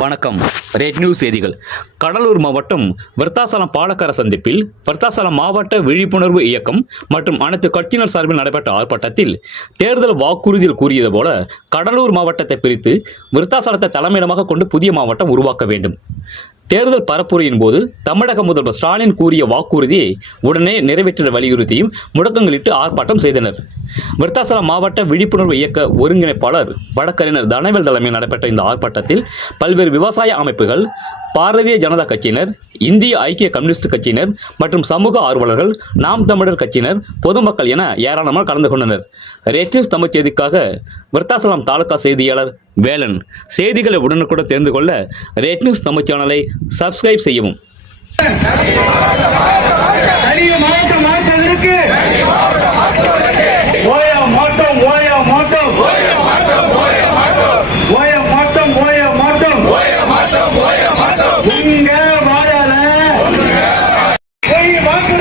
வணக்கம். Rate news செய்திகள். கடலூர் மாவட்டம் விருத்தாசலம் பாலக்கர சந்திப்பில் விருத்தாசலம் மாவட்ட விழிப்புணர்வு இயக்கம் மற்றும் அனைத்து கட்சியினர் சார்பில் நடைபெற்ற ஆர்ப்பாட்டத்தில் தேர்தல் வாக்குறுதியில் கூறியது போல கடலூர் மாவட்டத்தை பிரித்து விருத்தாசலத்தை தலைமையிடமாக கொண்டு புதிய மாவட்டம் உருவாக்க வேண்டும். தேர்தல் பரப்புரையின் போது தமிழக முதல்வர் ஸ்டாலின் கூறிய வாக்குறுதியை உடனே நிறைவேற்ற வலியுறுத்தியும் முடக்கங்களிட்டு ஆர்ப்பாட்டம் செய்தனர். விருத்தாசலம் மாவட்ட விழிப்புணர்வு இயக்க ஒருங்கிணைப்பாளர் வழக்கறிஞர் தனவேல் தலைமையில் நடைபெற்ற இந்த ஆர்ப்பாட்டத்தில் பல்வேறு விவசாய அமைப்புகள் பாரதிய ஜனதா கட்சியினர் இந்திய ஐக்கிய கம்யூனிஸ்ட் கட்சியினர் மற்றும் சமூக ஆர்வலர்கள் நாம் தமிழர் கட்சியினர் பொதுமக்கள் என ஏராளமாக கலந்து கொண்டனர். ரேட் நியூஸ் தமிழ் செய்திக்காக விருத்தாசலம் தாலுகா செய்தியாளர் வேலன். செய்திகளை உடனுக்குடன் தெரிந்து கொள்ள ரேட் நியூஸ் தமிழ் சேனலை சப்ஸ்கிரைப் செய்யவும். வாக்குறுதி